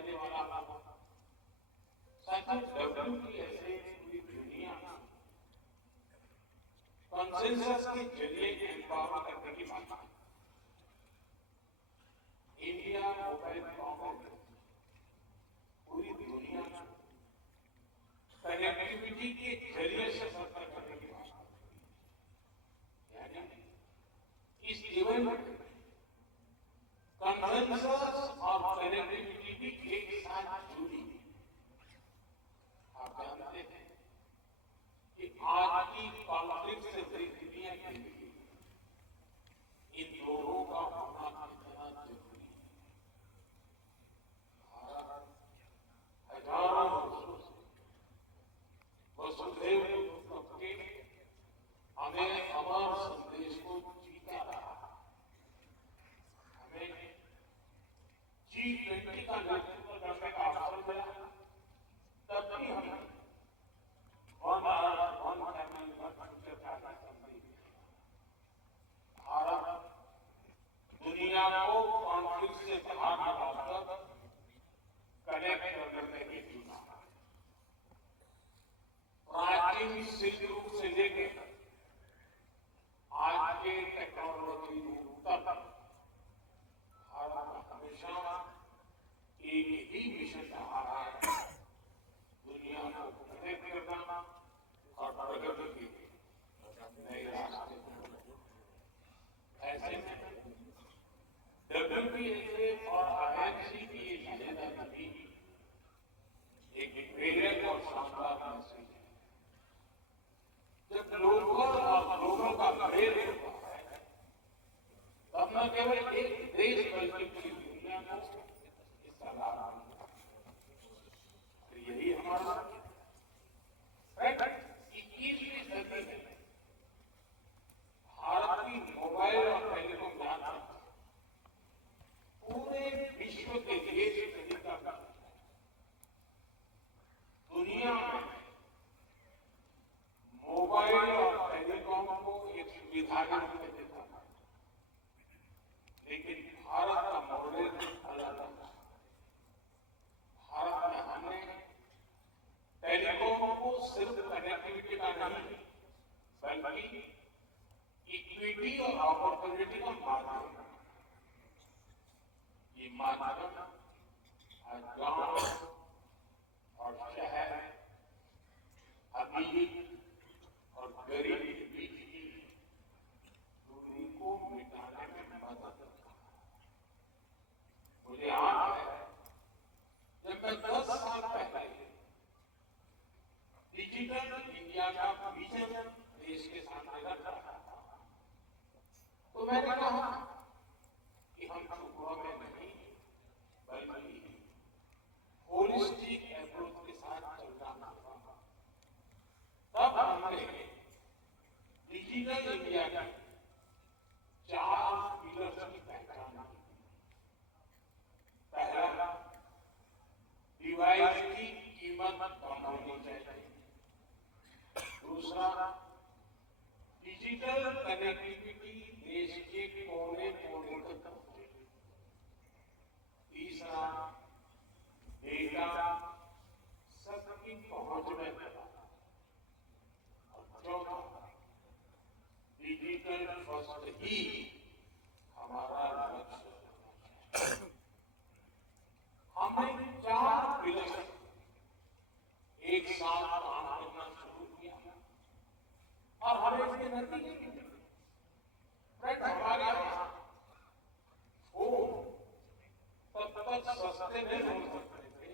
देने वाला सच WTO ऐसे पूरी दुनिया कंसेंसस के जरिए एम्पावर करने की बात है। इंडिया मोबाइल कांग्रेस पूरी दुनिया कनेक्टिविटी के जरिए से सफर करने की बात है। यानी इस इवेंट कंसेंसस और कनेक्टिविटी भी एक साथ जुड़ी। आप जानते हैं कि आज की कॉन्फ्लिक्ट से भरी दुनिया के लिए इन दोनों का होना कितना जरूरी है। भारत हजारों वर्षों से वसुधैव कुटुंबकम के हमें अमर संदेश को जीता रहा। हमें G20 का नेतृत्व करने का अवसर मिला, तब भी हमें one earth one family one future का संदेश। भारत दुनिया को कॉन्फ्लिक्ट से बाहर निकालकर कनेक्ट करने में ही जुटा। प्राचीन सिद्ध रूप से लेकर आज के टेक्नोलॉजी तक भारत हमेशा एक ही मिशन रहा है, दुनिया को कनेक्ट करना और प्रगति के नए रास्ते। ऐसे में WTO और IMC की ये साझेदारी एक प्रेरक और शानदार मैसेज है। जब ग्लोबल और ग्लोबल का प्रेर होता है, तब न केवल एक देश बल्कि पूरी दुनिया को इसका लाभ मिलता है। यही हमारा 21वीं सदी में भारत की मोबाइल और टेलीकॉम यात्रा पूरे विश्व के लिए तरीका है। दुनिया में मोबाइल और टेलीकॉम को एक सुविधा के रूप में देखा, लेकिन भारत का मॉडल अलग है। भारत में हमने टेलीकॉम को सिर्फ कनेक्टिविटी का नहीं, बल्कि इक्विटी और अपॉर्चुनिटी का माध्यम। ये माध्यम आज गांव और शहर, अमीर और गरीब के बीच की दूरी को मिटाने में मदद करता है। मुझे याद है जब मैं 10 साल पहले डिजिटल इंडिया का विजन देश के सामने रख रहा था, तो मैंने कहा कि हम छुपा में नहीं, बल्कि होलिस्टिक अप्रोच के साथ चलना होगा। तब हमने डिजिटल इंडिया के 4 पिलर्स की पहचान की। पहला, डिवाइस की कीमत कम होनी चाहिए। दूसरा, डिजिटल कनेक्टिविटी देश के कोने कोने तक पहुंचे। तीसरा, डेटा सबकी पहुंच में था। और चौथा, डिजिटल फर्स्ट ही हमारा लक्ष्य। हमने 4 पिलर एक साथ काम करना शुरू किया और हमें इसके नतीजे मिले। हमारे यहाँ फोन तब तक सस्ते नहीं हो सकते थे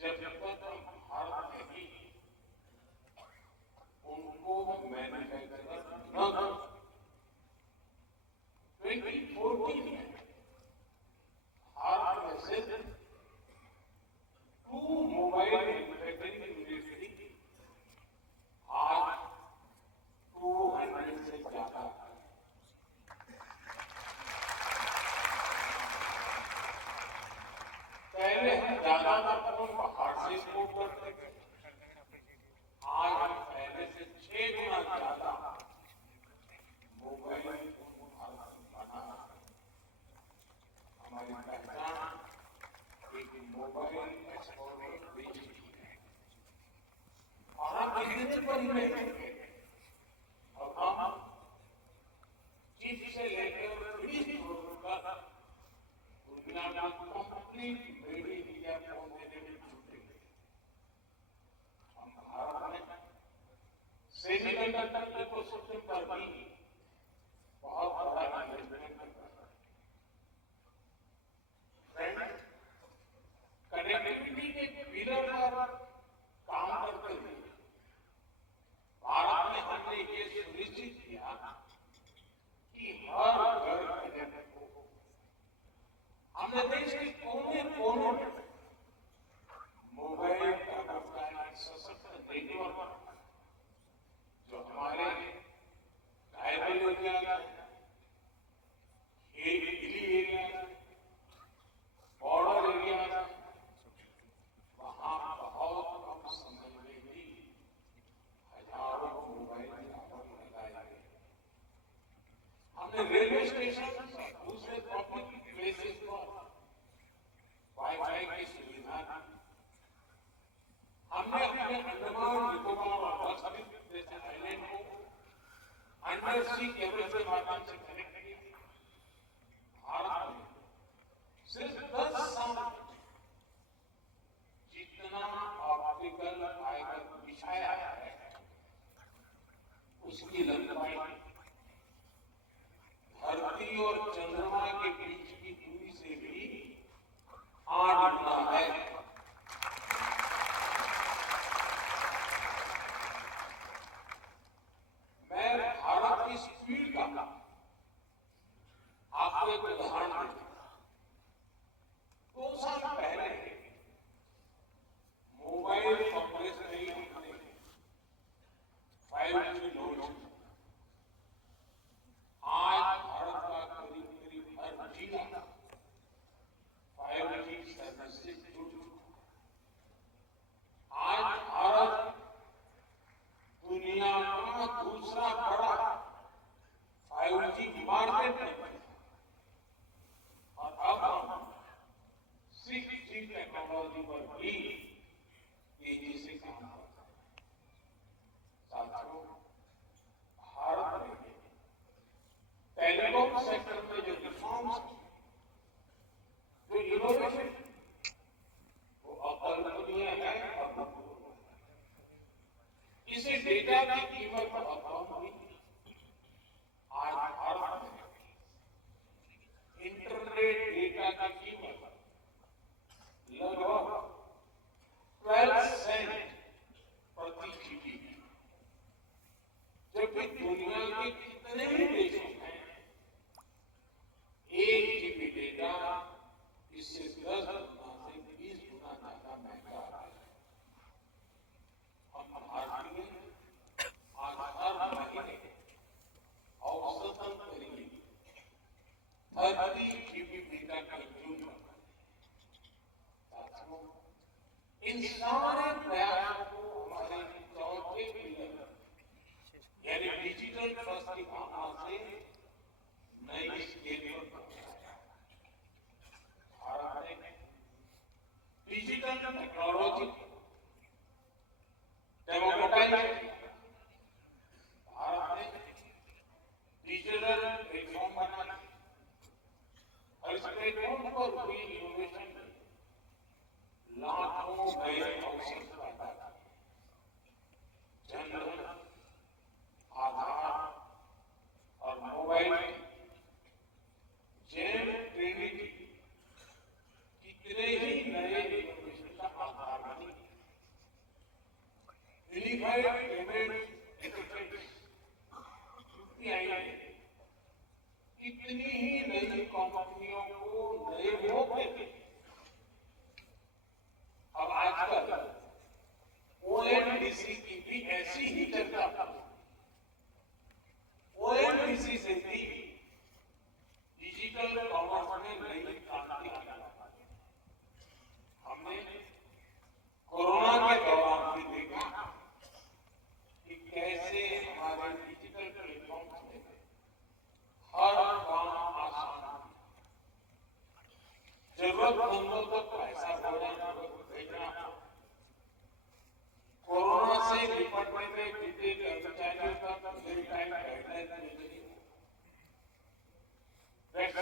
जब तक हम भारत में ही उनको मैन्युफैक्चर न कर। 2014 में भारत में सिर्फ 2 मोबाइल मैन्युफैक्चरिंग यूनिट थी, आज 200 से ज्यादा। पहले हम ज्यादातर फोन बाहर से एक्सपोर्ट करते थे, आज हम पहले से 6 गुना ज्यादा मोबाइल फोन भारत में बना। हमारी पहचान एक मोबाइल एक्सपोर्ट बेच दी है और हम बिजनेस पर ही रह चुके हैं। अब हम चिप से लेकर फिनिश प्रोडक्ट तक दुनिया में complete made in India phone देने में जुटे हैं। हम भारत में सेमीकंडक्टर इकोसिस्टम पर भी बहुत बड़ा इन्वेस्टमेंट कर रहा है। फ्रेंड्स, कनेक्टिविटी के पिलर पर काम करते हुए भारत में हमने ये सुनिश्चित किया कि हर घर कनेक्ट हो। हमने देश के कोने कोने में मोबाइल टावर का एक सशक्त नेटवर्क जो हमारे tribal area, hilly area, border area, वहां बहुत कम समय में भी हजारों मोबाइल टावर लगाए गए। हमने रेलवे स्टेशन, दूसरे पब्लिक प्लेसेस पर वाईफाई की सुविधा दी। हमने अपने अंडमान निकोबार और लक्षद्वीप जैसे आइलैंड को अंडर सी केबल के माध्यम से कनेक्ट किया। भारत में सिर्फ 10 साल जितना ऑप्टिकल फाइबर बिछाया है उसकी लंबाई धरती और चंद्रमा के बीच की दूरी से भी 8 गुना है। मैं भारत की स्पीड का आपको एक उदाहरण दूंगा। 2 साल पहले मोबाइल कवरेज नहीं हमने 5G लॉन्च। आज भारत का करीब करीब हर जिला 5G सर्विस से जुड़ चुका है। आज भारत दुनिया का दूसरा बड़ा 5G मार्केट है और अब हम 6G टेक्नोलॉजी पर भी तेजी से काम कर रहे हैं। साथियों, भारत में टेलीकॉम सेक्टर में जो रिफॉर्म्स, जो इनोवेशन, वो अकल्पनीय है और महत्वपूर्ण है। इसे डेटा की कीमत बहुत कम हुई। आज भारत में इंटरनेट डेटा की कीमत लगभग 12 सेंट प्रति जीबी है, जबकि दुनिया के कितने ही देशों में 1 जीबी डेटा इससे 10 गुना से 20 गुना ज्यादा महंगा है। हम भारतीय आज हर महीने औसतन करीब 30 जीबी डेटा कंज्यूम करते हैं। इन सारे प्रयासों को हमारे चौथे पिलर यानी डिजिटल ट्रस्ट की भावना से नई स्केल पर पहुंचाया। भारत ने डिजिटल टेक्नोलॉजी डेमोक्रेटाइज किया। भारत ने डिजिटल प्लेटफॉर्म बना और इस प्लेटफॉर्म पर हुई इनोवेशन लाखों नए अवसर पैदा किए। जनधन, आधार और मोबाइल जेम ट्रिनिटी कितने ही नए इनोवेशन का आधार बनी। यूनिफाइड पेमेंट इंटरफेस यूपीआई ने कितनी ही नई कंपनियों को नए मौके दिए। अब आजकल ओएनडीसी की भी ऐसी ही चर्चा। ओएनडीसी से भी डिजिटल कॉमर्स में नई क्रांति आई। हमने कोरोना के दौरान भी देखा कि कैसे हमारे डिजिटल प्लेटफॉर्म ने हर काम आसान, जरूरत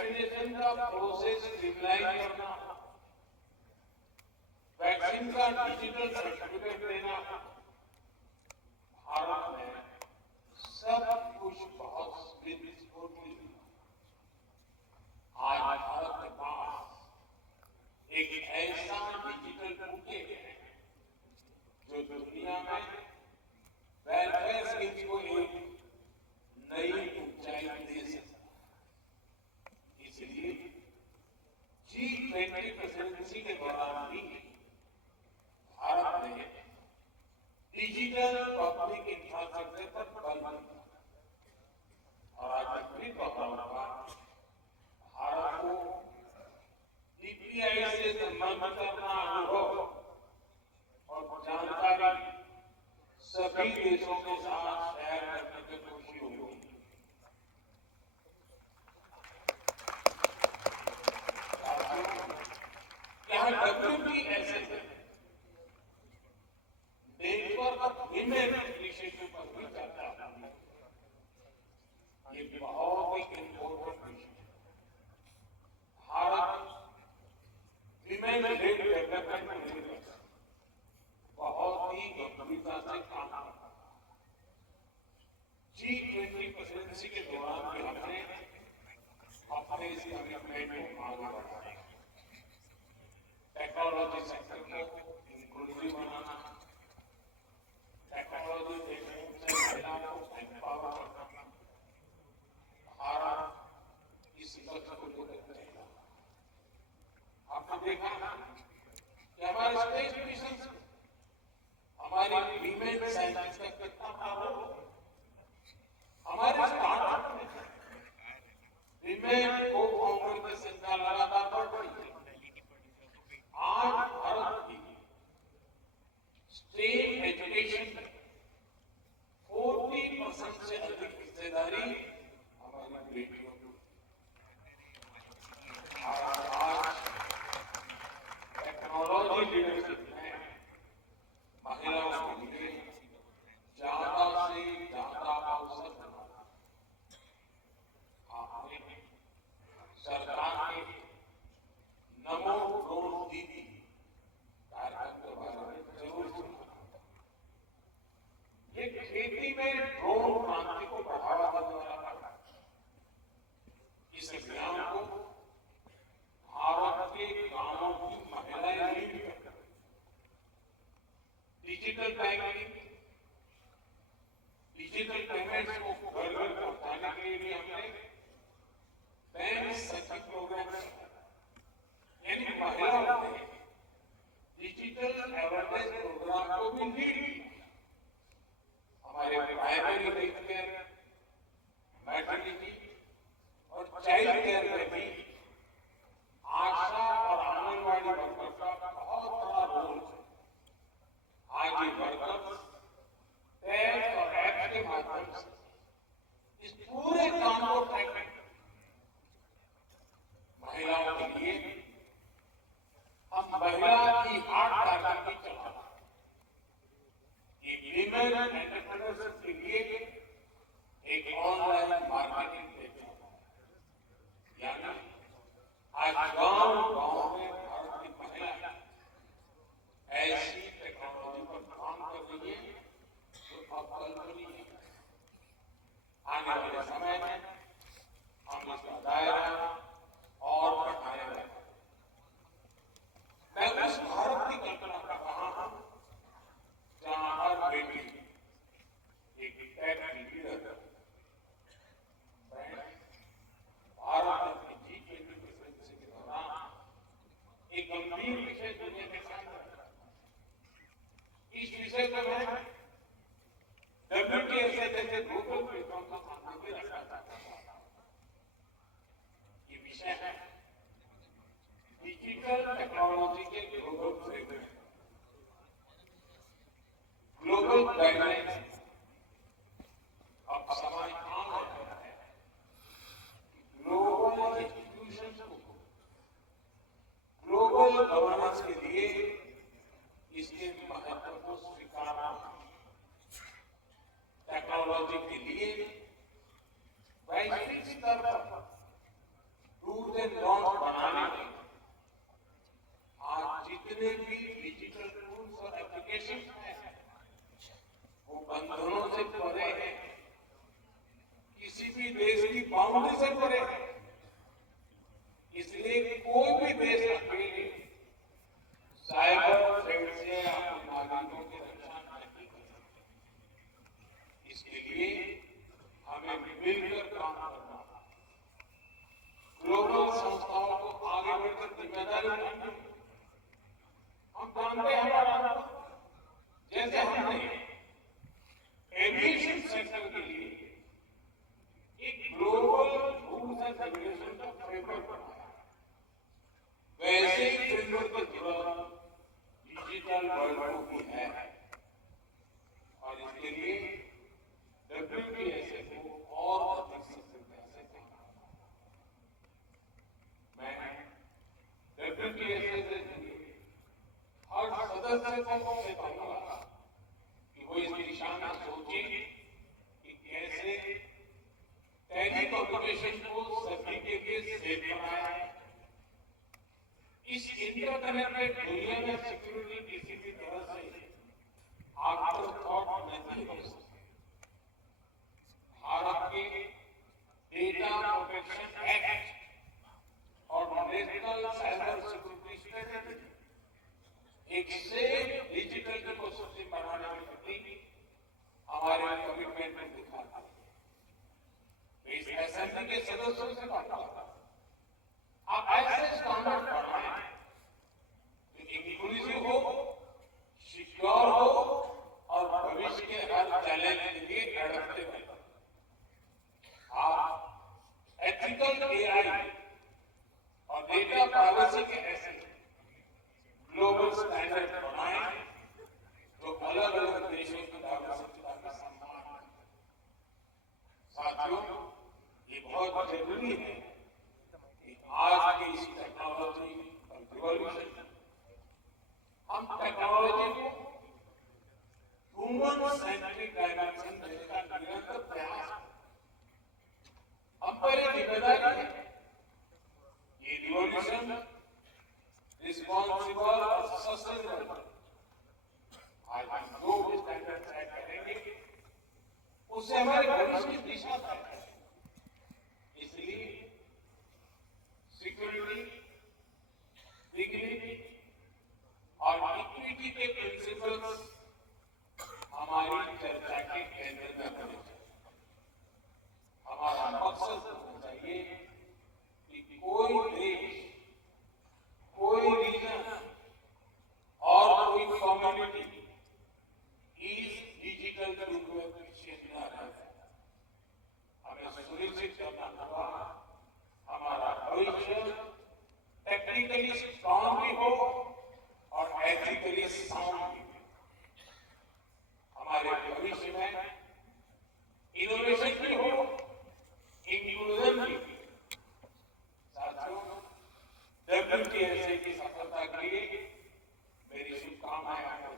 वैक्सीनेशन का प्रोसेस स्ट्रीमलाइन करना, वैक्सीन का डिजिटल सर्टिफिकेट देना, भारत में सब कुछ बहुत स्मूथली। आज भारत के पास एक ऐसा डिजिटल बुके है जो दुनिया में वेलफेयर स्कीम को एक नई ऊंचाई दे सकता है। इसलिए G20 प्रेसिडेंसी के दौरान भी भारत ने डिजिटल पब्लिक इंफ्रास्ट्रक्चर पर बल दिया और आज भी दोहराऊंगा, भारत को डीपीआई से संबंध करना अनुभव और जानकारी सभी देशों के साथ शेयर करने की खुशी होगी। यहाँ WPSA network of women initiative पर भी चर्चा हुई। ये बहुत ही इम्पोर्टेंट विषय है। भारत विमेन लेड डेवलपमेंट में बहुत ही गंभीरता से काम करता है। G20 प्रेसिडेंसी के दौरान भी हमने अपने इस कमिटमेंट को आगे बढ़ाया। टेक्नोलॉजी सेक्टर को इंक्लूसिव बनाना, टेक्नोलॉजी से महिलाओं को एम्पावर करना, भारत इस लक्ष्य को लेकर चलेगा। आपने देखा कि हमारे स्पेस मिशन, हमारी वीमेन साइंटिस्ट का कितना बड़ा रोल है। हमारे स्टार्टअप में वीमेन को फाउंडर की संख्या लगातार बढ़ रही है। आज भारत की स्टेम एजुकेशन में 40% से अधिक हिस्सेदारी हमारी बेटियों की। आज टेक्नोलॉजी लीडरशिप में महिलाओं के लिए ज्यादा से ज्यादा अवसर बनाना। आपने करे। इसलिए कोई भी देश अकेले साइबर थ्रेट से अपने नागरिकों की रक्षा नहीं कर सकता। इसके लिए हमें मिलकर काम करना है। ग्लोबल संस्थाओं को आगे बढ़कर जिम्मेदारी उठानी है। हम जानते हैं हमारा, जैसे हमने एविएशन सेक्टर के लिए एक ग्लोबल रूल्स एंड रेगुलेशन का फ्रेमवर्क बनाया, वैसे ही फ्रेमवर्क की जरूरत डिजिटल वर्ल्ड को भी है। और इसके लिए WPSA को और अधिक सशक्त कैसे करना। मैं WPSA से जुड़े हर सदस्य को कहूंगा कि वो इस दिशा में सोचे कि कैसे टेलीकम्युनिकेशन को सभी के लिए सेफ बनाया। इस इंटरकनेक्टेड दुनिया में सिक्योरिटी किसी भी तरह से आफ्टर थॉट नहीं हो सकती। भारत के डेटा प्रोटेक्शन एक्ट और नेशनल साइबर सिक्योरिटी स्ट्रेटेजी एक सेफ डिजिटल इकोसिस्टम बनाने के प्रति हमारे कमिटमेंट को दिखाता है। इस असेंबली के सदस्यों से कहता हूं, आप ऐसे स्टैंडर्ड बनाएं जो इंक्लूसिव हो, सिक्योर हो और भविष्य के हर चैलेंज के लिए एडप्टेबल हो। आप एथिकल AI और डेटा प्राइवेसी के ऐसे ग्लोबल स्टैंडर्ड बनाएं जो अलग अलग देशों की डाइवर्सिटी का सम्मान करें। साथियों, ये बहुत जरूरी है कि आज की इस टेक्नोलॉजी रिवॉल्यूशन हम टेक्नोलॉजी को ह्यूमन सेंट्रिक डायमेंशन देने का निरंतर प्रयास करें। हम पर एक जिम्मेदारी है। ये रिवॉल्यूशन रिस्पॉन्सिबल और सस्टेनेबल आज हम जो भी स्टैंडर्ड सेट करेंगे उससे हमारे भविष्य की दिशा तय है। इसलिए सिक्योरिटी, डिग्निटी और इक्विटी के प्रिंसिपल्स हमारी चर्चा के केंद्र में होने चाहिए। हमारा मकसद होना चाहिए कि कोई देश, कोई रीजन और कोई कम्युनिटी इस डिजिटल युग में पीछे न रहे। हमें सुनिश्चित करना होगा हमारा भविष्य टेक्निकली स्ट्रांग भी हो और एथिकली साउंड भी हो। हमारे भविष्य में इनोवेशन भी हो, इंक्लूजन भी हो। साथियों, WPSA की सफलता के लिए मेरी शुभकामनाएं